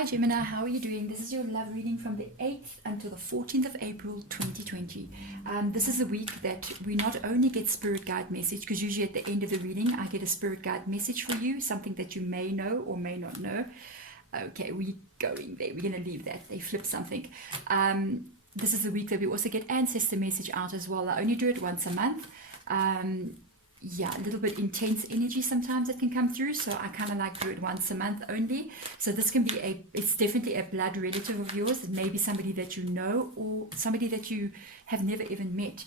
Hi Gemini, how are you doing? This is your love reading from the 8th until the 14th of April 2020. This is the week that we not only get spirit guide message, because usually at the end of the reading I get a spirit guide message for you, something that you may know or may not know. Okay, we're going there. We're going to leave that. They flip something. This is the week that we also get ancestor message out as well. I only do it once a month. Yeah, a little bit intense energy sometimes that can come through, so I kind of like do it once a month only. So this can be it's definitely a blood relative of yours. It may be somebody that you know or somebody that you have never even met.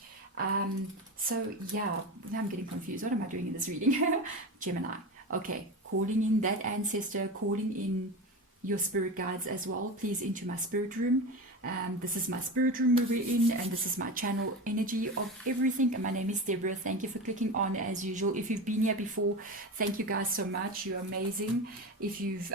So yeah, now I'm getting confused. What am I doing in this reading? Gemini. Okay, calling in that ancestor, calling in your spirit guides as well, please, into my spirit room. This is my spirit room we're in, and this is my channel energy of everything. And my name is Deborah. Thank you for clicking on as usual. If you've been here before, thank you guys so much. You're amazing. If you've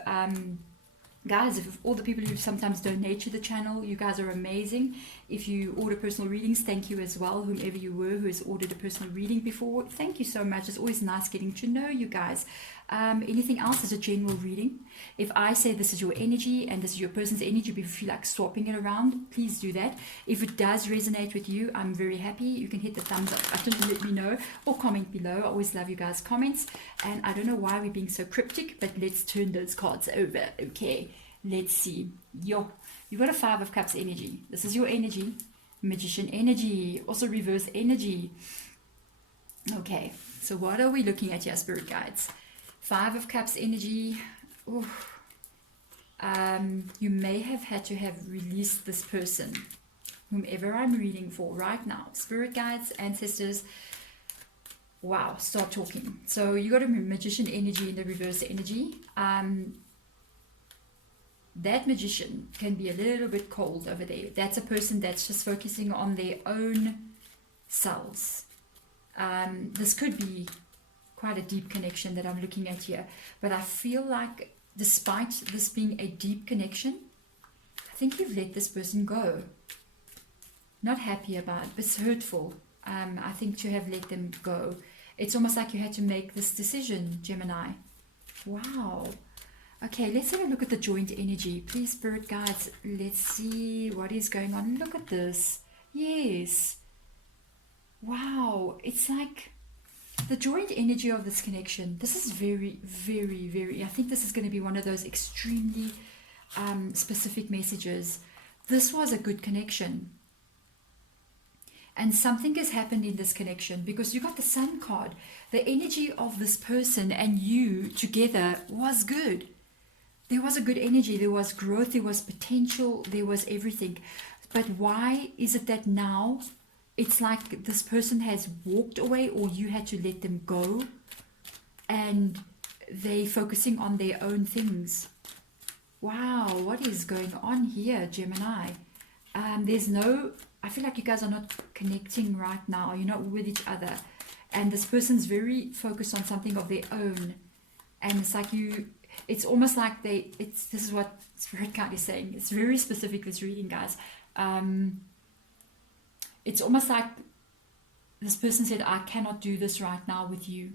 guys, if all the people who sometimes donate to the channel, you guys are amazing. If you order personal readings, thank you as well. Whomever you were who has ordered a personal reading before, thank you so much. It's always nice getting to know you guys. Anything else is a general reading. If I say this is your energy and this is your person's energy, if you feel like swapping it around, please do that. If it does resonate with you, I'm very happy. You can hit the thumbs up button to let me know, or comment below. I always love you guys' comments. And I don't know why we're being so cryptic, but let's turn those cards over. Okay, let's see. You got a Five of Cups energy. This is your energy. Magician energy, also reverse energy. Okay, so what are we looking at here, spirit guides? Five of Cups energy. You may have had to have released this person, whomever I'm reading for right now. Spirit guides, ancestors. Wow, start talking. So you got a magician energy in the reverse energy. That magician can be a little bit cold over there. That's a person that's just focusing on their own selves. This could be quite a deep connection that I'm looking at here, but I feel like despite this being a deep connection, I think you've let this person go. Not happy about it, but it's hurtful. I think to have let them go. It's almost like you had to make this decision, Gemini. Wow. Okay, let's have a look at the joint energy. Please, spirit guides, let's see what is going on. Look at this. Yes. Wow. It's like the joint energy of this connection. This is very, very, very, I think this is going to be one of those extremely specific messages. This was a good connection. And something has happened in this connection because you got the Sun card. The energy of this person and you together was good. There was a good energy. There was growth. There was potential. There was everything. But why is it that now it's like this person has walked away, or you had to let them go and they're focusing on their own things? Wow, what is going on here, Gemini? I feel like you guys are not connecting right now. You're not with each other. And this person's very focused on something of their own. And it's like it's almost like this is what Spirit Guide is saying. It's very specific, this reading, guys. It's almost like this person said, I cannot do this right now with you.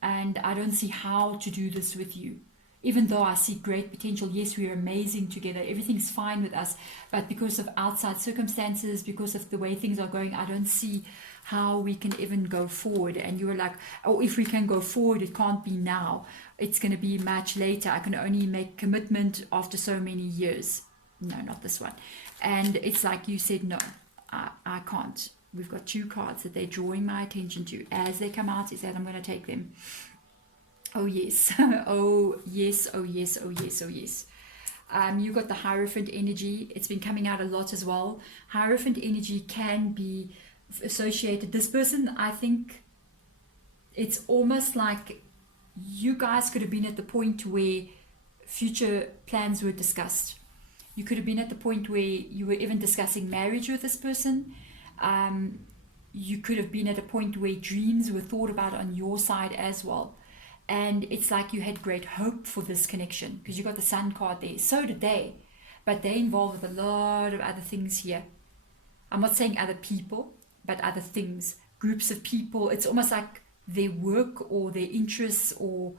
And I don't see how to do this with you. Even though I see great potential, yes, we're amazing together. Everything's fine with us. But because of outside circumstances, because of the way things are going, I don't see how we can even go forward. And you were like, oh, if we can go forward, it can't be now. It's going to be much later. I can only make commitment after so many years. No, not this one. And it's like you said, no. I can't. We've got two cards that they're drawing my attention to. As they come out, is that I'm going to take them. Oh, yes. Oh, yes. Oh, yes. Oh, yes. Oh, yes. You got the Hierophant energy. It's been coming out a lot as well. Hierophant energy can be associated. This person, I think, it's almost like you guys could have been at the point where future plans were discussed. You could have been at the point where you were even discussing marriage with this person. You could have been at a point where dreams were thought about on your side as well. And it's like you had great hope for this connection because you got the Sun card there. So did they. But they involved with a lot of other things here. I'm not saying other people, but other things. Groups of people. It's almost like their work or their interests, or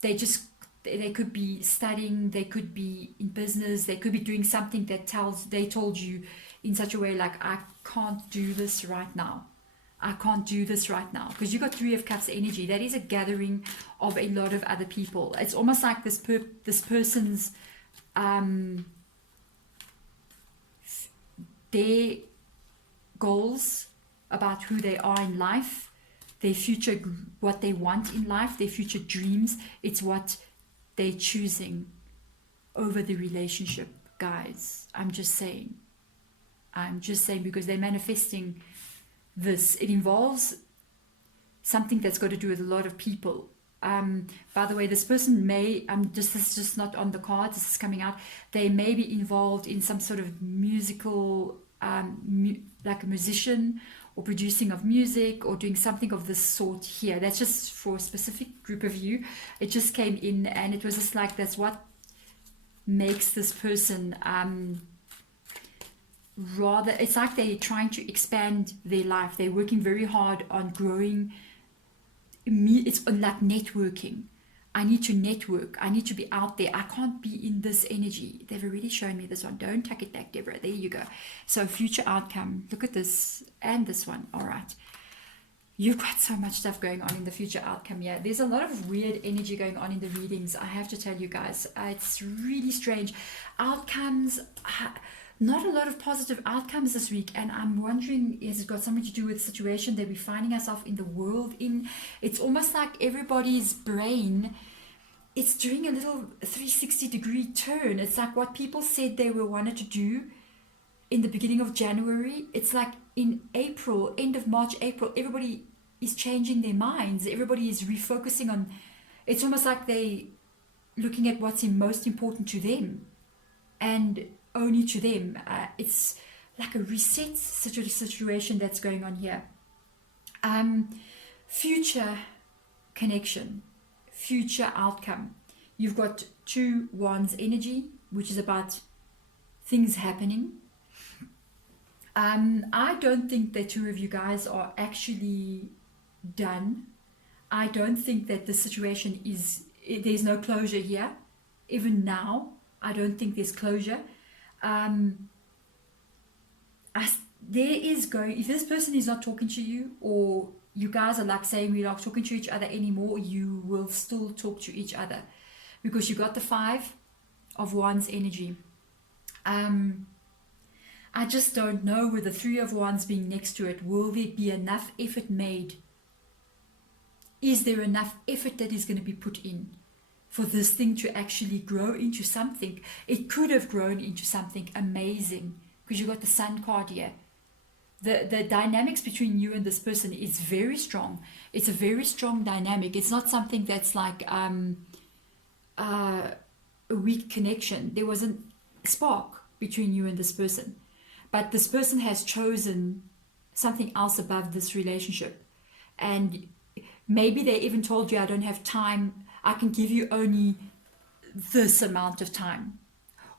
they just They could be studying, they could be in business, they could be doing something that they told you in such a way like, I can't do this right now. I can't do this right now. Because you got Three of Cups energy. That is a gathering of a lot of other people. It's almost like this person's their goals about who they are in life, their future, what they want in life, their future dreams. It's what they're choosing over the relationship, guys. I'm just saying, because they're manifesting this. It involves something that's got to do with a lot of people. By the way, this person may, this is just not on the cards, this is coming out. They may be involved in some sort of musical, like a musician, or producing of music, or doing something of this sort here. That's just for a specific group of you. It just came in, and it was just like, that's what makes this person rather, it's like they're trying to expand their life. They're working very hard on growing. It's like networking. I need to network. I need to be out there. I can't be in this energy. They've already shown me this one. Don't tuck it back, Deborah. There you go. So future outcome. Look at this and this one. All right. You've got so much stuff going on in the future outcome here. There's a lot of weird energy going on in the readings. I have to tell you guys. It's really strange. Outcomes. Not a lot of positive outcomes this week, and I'm wondering, has it got something to do with the situation that we're finding ourselves in the world in? It's almost like everybody's brain, it's doing a little 360-degree turn. It's like what people said they were wanted to do in the beginning of January. It's like in April, end of March, April, everybody is changing their minds. Everybody is refocusing on, it's almost like they looking at what's most important to them, and only to them. It's like a reset situation that's going on here. Future connection, future outcome. You've got 2 Wands energy, which is about things happening. I don't think the 2 of you guys are actually done. I don't think that the situation there's no closure here. Even now, I don't think there's closure. If this person is not talking to you, or you guys are like saying we're not talking to each other anymore, you will still talk to each other, because you got the 5 of Wands energy. I just don't know, with the 3 of Wands being next to it, will there be enough effort made? Is there enough effort that is going to be put in for this thing to actually grow into something? It could have grown into something amazing, because you got the Sun card here. The dynamics between you and this person is very strong. It's a very strong dynamic. It's not something that's like a weak connection. There was a spark between you and this person, but this person has chosen something else above this relationship. And maybe they even told you, I don't have time, I can give you only this amount of time,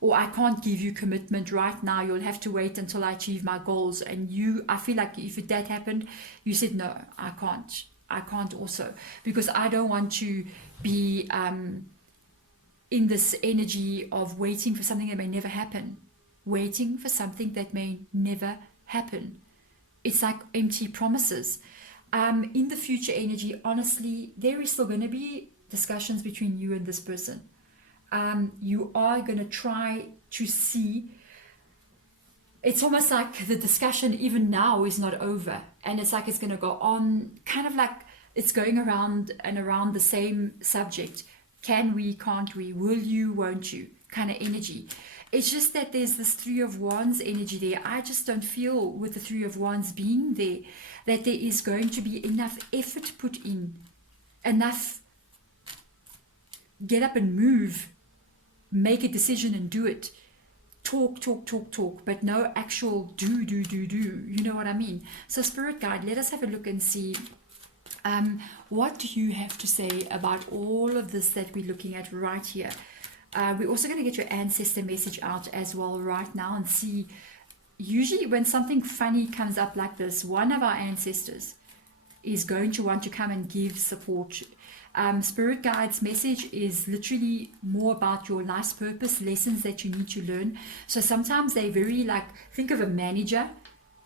or I can't give you commitment right now, you'll have to wait until I achieve my goals. And I feel like if that happened, you said, no, I can't also, because I don't want to be in this energy of waiting for something that may never happen. Waiting for something that may never happen. It's like empty promises. In the future energy, honestly, there is still going to be discussions between you and this person. You are going to try to see, it's almost like the discussion even now is not over, and it's like it's going to go on, kind of like it's going around and around the same subject. Can we, can't we, will you, won't you, kind of energy. It's just that there's this 3 of Wands energy there. I just don't feel, with the 3 of Wands being there, that there is going to be enough effort put in, enough get up and move, make a decision and do it. Talk, but no actual do. You know what I mean? So Spirit Guide, let us have a look and see what do you have to say about all of this that we're looking at right here. We're also going to get your ancestor message out as well right now, and see, usually when something funny comes up like this, one of our ancestors is going to want to come and give support. Spirit guides message is literally more about your life's purpose, lessons that you need to learn. So sometimes they very like, think of a manager,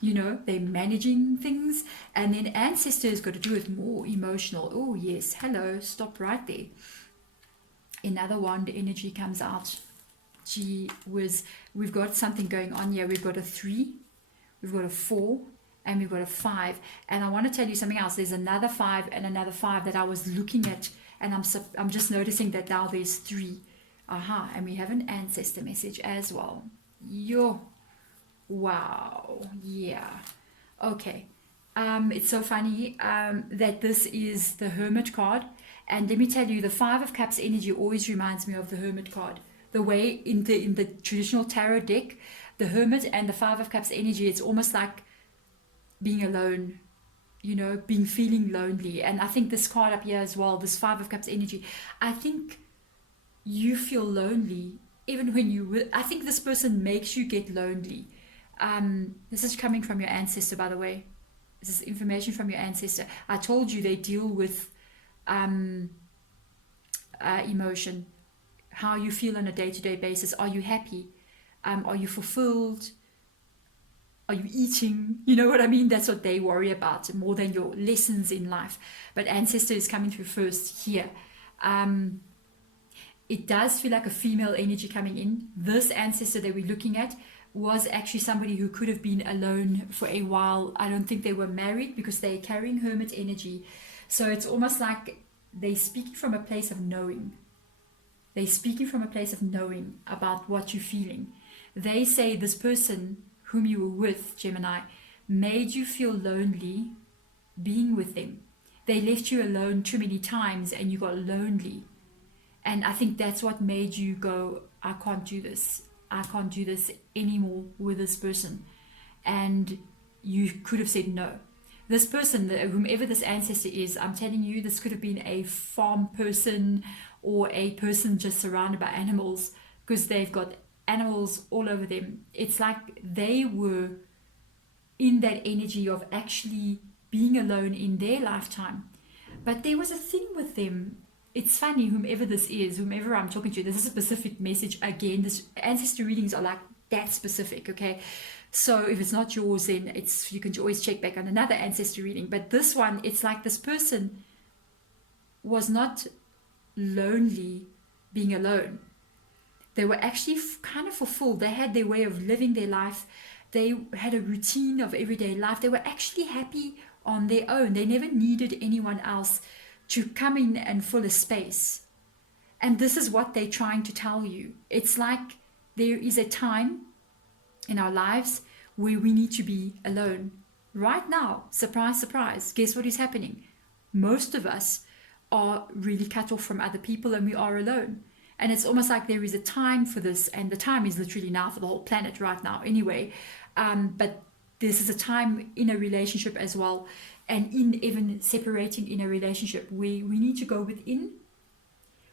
you know, they're managing things, and then ancestors got to do it more emotional. Oh yes, hello, stop right there. Another wand energy comes out. We've got something going on here. We've got a 3, we've got a 4, and we've got a 5. And I want to tell you something else. There's another 5 and another 5 that I was looking at, and I'm just noticing that now there's 3. Aha, and we have an ancestor message as well. Yo, wow, yeah, okay. It's so funny that this is the Hermit card, and let me tell you, the 5 of Cups energy always reminds me of the Hermit card. The way in the traditional tarot deck, the Hermit and the 5 of Cups energy, it's almost like being alone, you know, feeling lonely. And I think this card up here as well, this 5 of Cups energy, I think you feel lonely even when I think this person makes you get lonely. This is coming from your ancestor, by the way. This is information from your ancestor. I told you they deal with emotion, how you feel on a day-to-day basis. Are you happy? Are you fulfilled? Are you eating? You know what I mean? That's what they worry about more than your lessons in life. But ancestor is coming through first here. It does feel like a female energy coming in. This ancestor that we're looking at was actually somebody who could have been alone for a while. I don't think they were married because they're carrying Hermit energy. So it's almost like they're speaking from a place of knowing. They're speaking from a place of knowing about what you're feeling. They say this person whom you were with, Gemini, made you feel lonely being with them. They left you alone too many times and you got lonely. And I think that's what made you go, I can't do this. I can't do this anymore with this person. And you could have said no. This person, whomever this ancestor is, I'm telling you, this could have been a farm person or a person just surrounded by animals, because they've got animals all over them. It's like they were in that energy of actually being alone in their lifetime. But there was a thing with them. It's funny, whomever this is, whomever I'm talking to, this is a specific message. Again, this ancestor readings are like that specific, okay? So if it's not yours, then you can always check back on another ancestor reading. But this one, it's like this person was not lonely being alone. They were actually kind of fulfilled. They had their way of living their life. They had a routine of everyday life. They were actually happy on their own. They never needed anyone else to come in and fill a space. And this is what they're trying to tell you. It's like there is a time in our lives where we need to be alone. Right now, surprise, surprise, guess what is happening? Most of us are really cut off from other people and we are alone. And it's almost like there is a time for this, and the time is literally now for the whole planet right now anyway. But this is a time in a relationship as well, and in even separating in a relationship, we need to go within.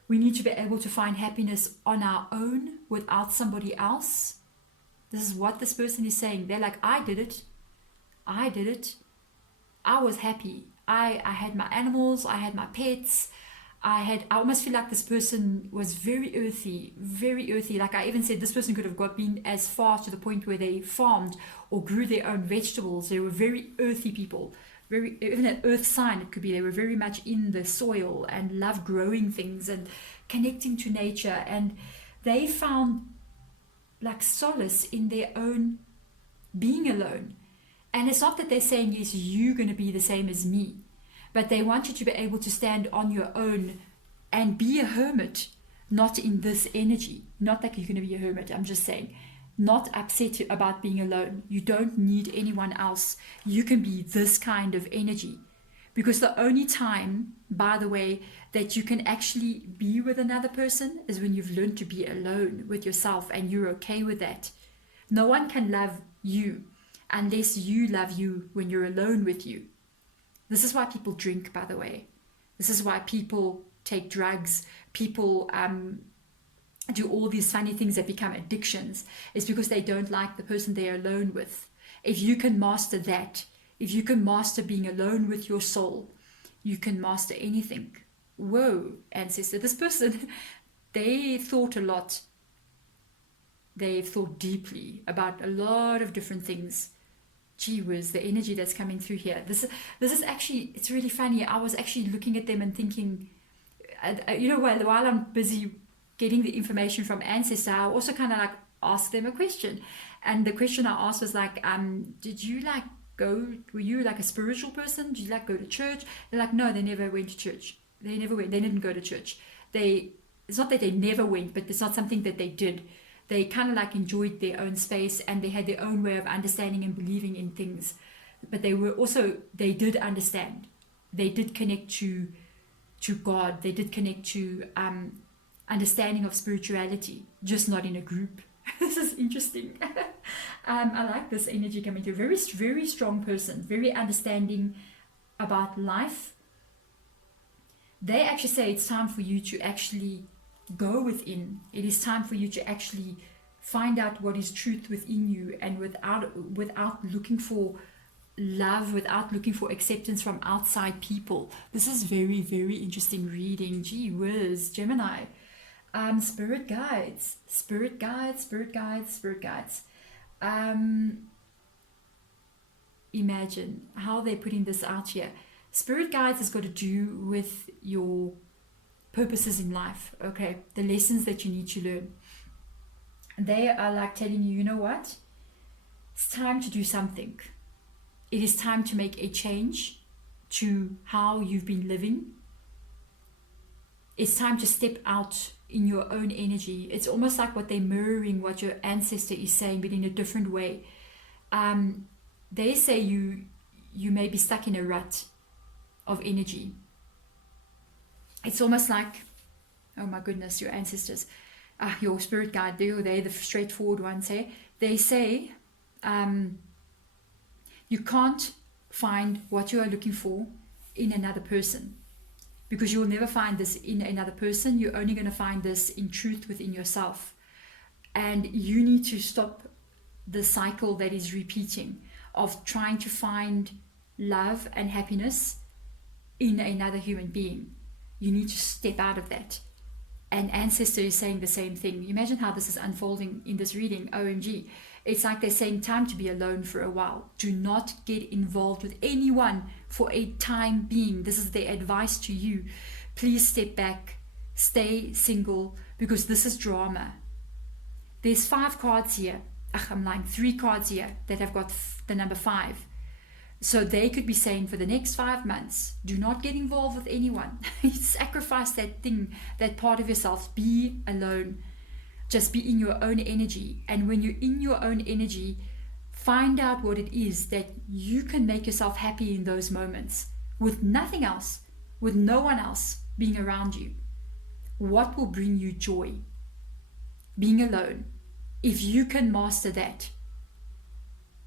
We need to be able to find happiness on our own without somebody else. This is what this person is saying. They're like, I did it. I did it. I was happy. I had my animals. I had my pets. I almost feel like this person was very earthy, very earthy. Like I even said, this person could have been as far to the point where they farmed or grew their own vegetables. They were very earthy people. Very, even an earth sign it could be. They were very much in the soil and loved growing things and connecting to nature. And they found like solace in their own being alone. And it's not that they're saying, yes, you're going to be the same as me. But they want you to be able to stand on your own and be a hermit, not in this energy. Not that you're going to be a hermit, I'm just saying. Not upset about being alone. You don't need anyone else. You can be this kind of energy. Because the only time, by the way, that you can actually be with another person is when you've learned to be alone with yourself and you're okay with that. No one can love you unless you love you when you're alone with you. This is why people drink, by the way. This is why people take drugs. People do all these funny things that become addictions. It's because they don't like the person they're alone with. If you can master that, if you can master being alone with your soul, you can master anything. whoa, ancestor, this person, they thought a lot. They've thought deeply about a lot of different things. Gee whiz, the energy that's coming through here. This is actually, it's really funny. I was actually looking at them and thinking, while I'm busy getting the information from ancestor, I also kind of like asked them a question. And the question I asked was like, did you like were you like a spiritual person? Did you like go to church? They're like, no, they never went to church. They didn't go to church. It's not that they never went, but it's not something that they did. They kind of like enjoyed their own space, and they had their own way of understanding and believing in things. But they did understand. They did connect to God. They did connect to understanding of spirituality, just not in a group. This is interesting. I like this energy coming through. Very, very strong person, very understanding about life. They actually say it's time for you to actually go within. It is time for you to actually find out what is truth within you, and without looking for love, without looking for acceptance from outside people. This is very, very interesting reading. Gee whiz, Gemini. Spirit guides. Imagine how they're putting this out here. Spirit guides has got to do with your purposes in life, okay? The lessons that you need to learn. They are like telling you, you know what? It's time to do something. It is time to make a change to how you've been living. It's time to step out in your own energy. It's almost like what they're mirroring what your ancestor is saying, but in a different way. They say you may be stuck in a rut of energy. It's almost like, oh my goodness, your ancestors, your spirit guide, they're the straightforward ones. They say you can't find what you are looking for in another person, because you will never find this in another person. You're only going to find this in truth within yourself. And you need to stop the cycle that is repeating of trying to find love and happiness in another human being. You need to step out of that. And ancestor is saying the same thing. Imagine how this is unfolding in this reading. OMG. It's like they're saying time to be alone for a while. Do not get involved with anyone for a time being. This is their advice to you. Please step back. Stay single, because this is drama. There's 5 cards here. I'm lying. 3 cards here that have got the number 5. So they could be saying for the next 5 months, do not get involved with anyone. Sacrifice that thing, that part of yourself. Be alone. Just be in your own energy. And when you're in your own energy, find out what it is that you can make yourself happy in those moments, with nothing else, with no one else being around you. What will bring you joy? Being alone. If you can master that,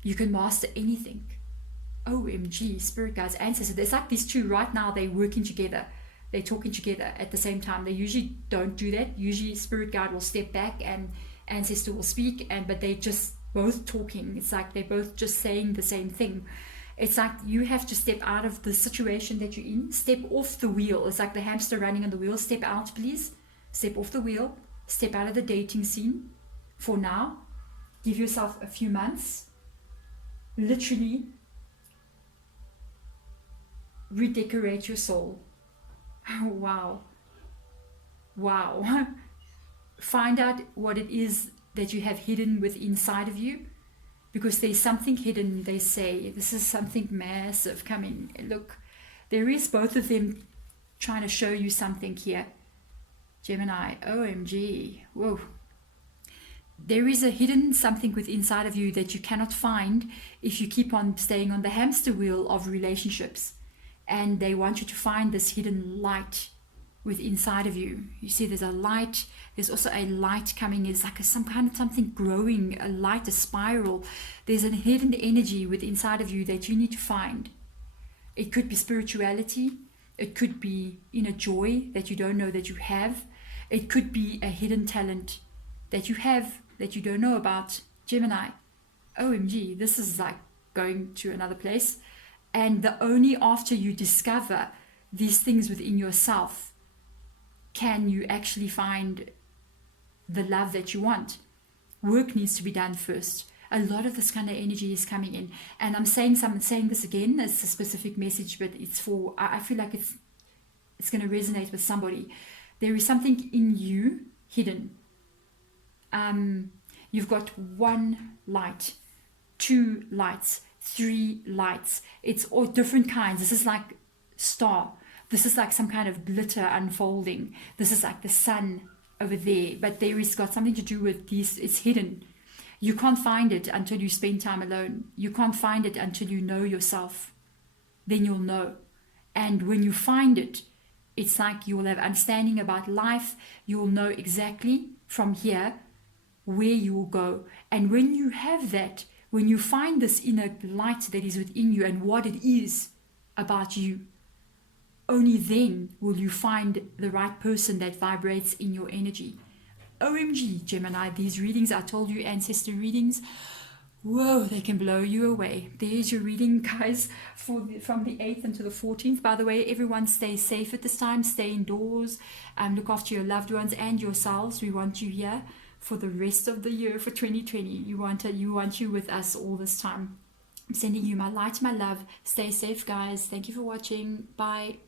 you can master anything. OMG, spirit guides, ancestors. It's like these two right now, they're working together. They're talking together at the same time. They usually don't do that. Usually spirit guide will step back and ancestor will speak, but they're just both talking. It's like they're both just saying the same thing. It's like you have to step out of the situation that you're in. Step off the wheel. It's like the hamster running on the wheel. Step out, please. Step off the wheel. Step out of the dating scene for now. Give yourself a few months. Literally redecorate your soul. Wow. Find out what it is that you have hidden within inside of you, because there's something hidden. They say this is something massive coming. Look, there is both of them trying to show you something here. Gemini, OMG, whoa. There is a hidden something within inside of you that you cannot find if you keep on staying on the hamster wheel of relationships. And they want you to find this hidden light within inside of you. You see, there's a light. There's also a light coming. It's like some kind of something growing, a light, a spiral. There's a hidden energy within inside of you that you need to find. It could be spirituality. It could be inner joy that you don't know that you have. It could be a hidden talent that you have that you don't know about. Gemini, OMG, this is like going to another place. And only after you discover these things within yourself can you actually find the love that you want. Work needs to be done first. A lot of this kind of energy is coming in, and I'm saying this again. It's a specific message, but it's for, I feel like it's going to resonate with somebody. There is something in you hidden. You've got 1 light, 2 lights, 3 lights. It's all different kinds. This is like star. This is like some kind of glitter unfolding. This is like the sun over there, but there is got something to do with these. It's hidden. You can't find it until you spend time alone. You can't find it until you know yourself. Then you'll know. And when you find it, it's like you will have understanding about life. You will know exactly from here where you will go. And when you have that, when you find this inner light that is within you and what it is about you, only then will you find the right person that vibrates in your energy. OMG, Gemini, these readings, I told you, ancestor readings, whoa, they can blow you away. There's your reading, guys, from the 8th until the 14th. By the way, everyone stay safe at this time. Stay indoors. Look after your loved ones and yourselves. We want you here for the rest of the year, for 2020. We want you with us all this time. I'm sending you my light, my love. Stay safe, guys. Thank you for watching. Bye.